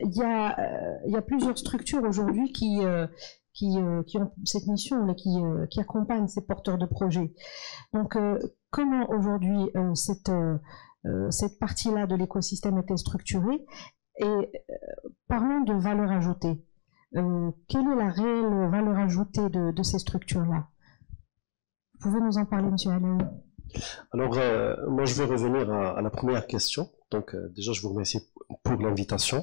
Il y a plusieurs structures aujourd'hui qui ont cette mission, là, qui accompagnent ces porteurs de projets. Donc, comment aujourd'hui cette partie-là de l'écosystème est structurée? Et parlons de valeur ajoutée. Quelle est la réelle valeur ajoutée de ces structures-là? Vous pouvez nous en parler, M. Alaoui? Alors, moi, je vais revenir à la première question. Donc, déjà, je vous remercie pour l'invitation.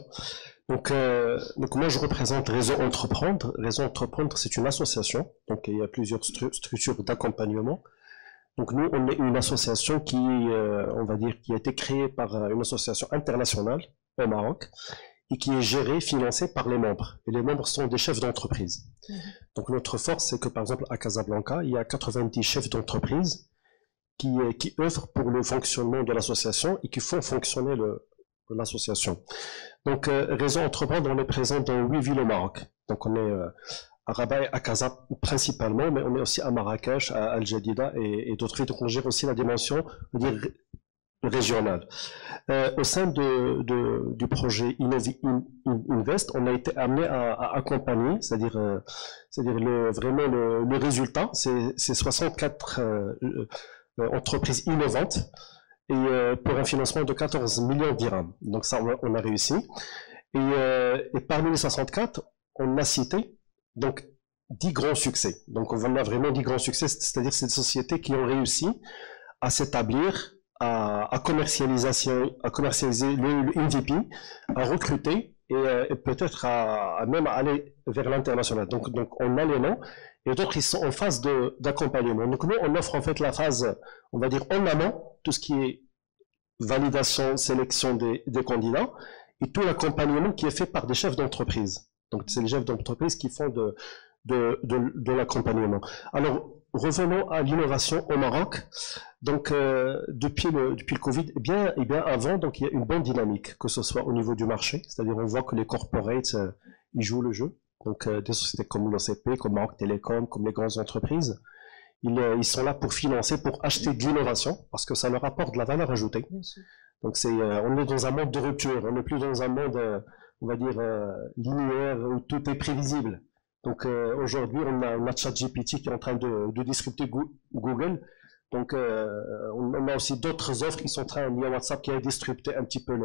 Donc, moi, je représente Réseau Entreprendre. Réseau Entreprendre, c'est une association. Donc, il y a plusieurs structures d'accompagnement. Donc, nous, on est une association qui, on va dire, qui a été créée par une association internationale au Maroc et qui est gérée, financée par les membres. Et les membres sont des chefs d'entreprise. Donc, notre force, c'est que, par exemple, à Casablanca, il y a 90 chefs d'entreprise qui œuvrent pour le fonctionnement de l'association et qui font fonctionner l'association. Donc, Réseau Entreprendre, on est présent dans 8 villes au Maroc. Donc, on est à Rabat et à Casa principalement, mais on est aussi à Marrakech, à Al Jadida et d'autres villes. Donc, on gère aussi la dimension, on va dire, régionale. Au sein du projet Invest, on a été amené à accompagner, c'est-à-dire vraiment le résultat, c'est 64 entreprises innovantes et pour un financement de 14 millions de dirhams. Donc ça, on a réussi. Et parmi les 64, on a cité donc 10 grands succès. Donc on a vraiment 10 grands succès, c'est-à-dire c'est des sociétés qui ont réussi à s'établir, à commercialiser le MVP, à recruter et peut-être même à aller vers l'international. Donc on a les noms et d'autres ils sont en phase d'accompagnement. Donc nous on offre en fait la phase, on va dire en amont, tout ce qui est validation, sélection des candidats et tout l'accompagnement qui est fait par des chefs d'entreprise. Donc c'est les chefs d'entreprise qui font de l'accompagnement. Alors revenons à l'innovation au Maroc. Donc, depuis le Covid, et bien avant, donc il y a une bonne dynamique, que ce soit au niveau du marché, c'est-à-dire on voit que les corporates, ils jouent le jeu. Donc, des sociétés comme l'OCP, comme Maroc Télécom, comme les grandes entreprises, ils sont là pour financer, pour acheter de l'innovation, parce que ça leur apporte de la valeur ajoutée. Donc, on est dans un monde de rupture, on n'est plus dans un monde, on va dire, linéaire, où tout est prévisible. Donc, aujourd'hui, on a ChatGPT qui est en train de disrupter Google. Donc, on a aussi d'autres offres qui sont en train, il y a WhatsApp qui a disrupté un petit peu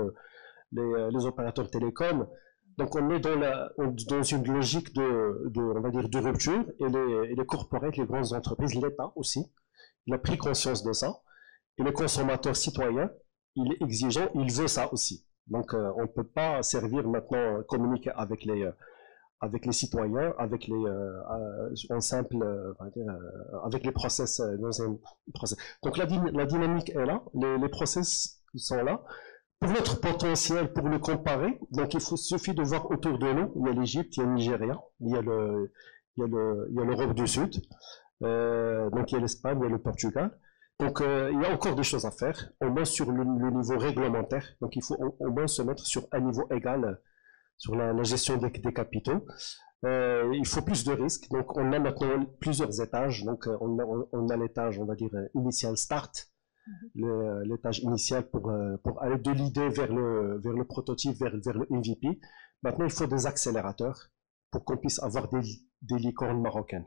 les opérateurs télécoms. Donc, on est dans une logique on va dire, de rupture et les corporates, les grandes entreprises, l'État aussi, il a pris conscience de ça. Et le consommateur citoyen, il est exigeant, il veut ça aussi. Donc, on ne peut pas servir maintenant, communiquer avec les citoyens, avec avec les process dans un process. Donc la dynamique est là, les process sont là. Pour notre potentiel, pour le comparer, donc suffit de voir autour de nous, il y a l'Égypte, il y a le Nigeria, il y a l'Europe du Sud, donc il y a l'Espagne, il y a le Portugal. Donc il y a encore des choses à faire, au moins sur le niveau réglementaire. Donc il faut au moins se mettre sur un niveau égal sur la gestion des capitaux. Il faut plus de risques. Donc, on a maintenant plusieurs étages. Donc, on a l'étage, on va dire, initial start, l'étage initial pour aller de l'idée vers le prototype, vers le MVP. Maintenant, il faut des accélérateurs pour qu'on puisse avoir des licornes marocaines.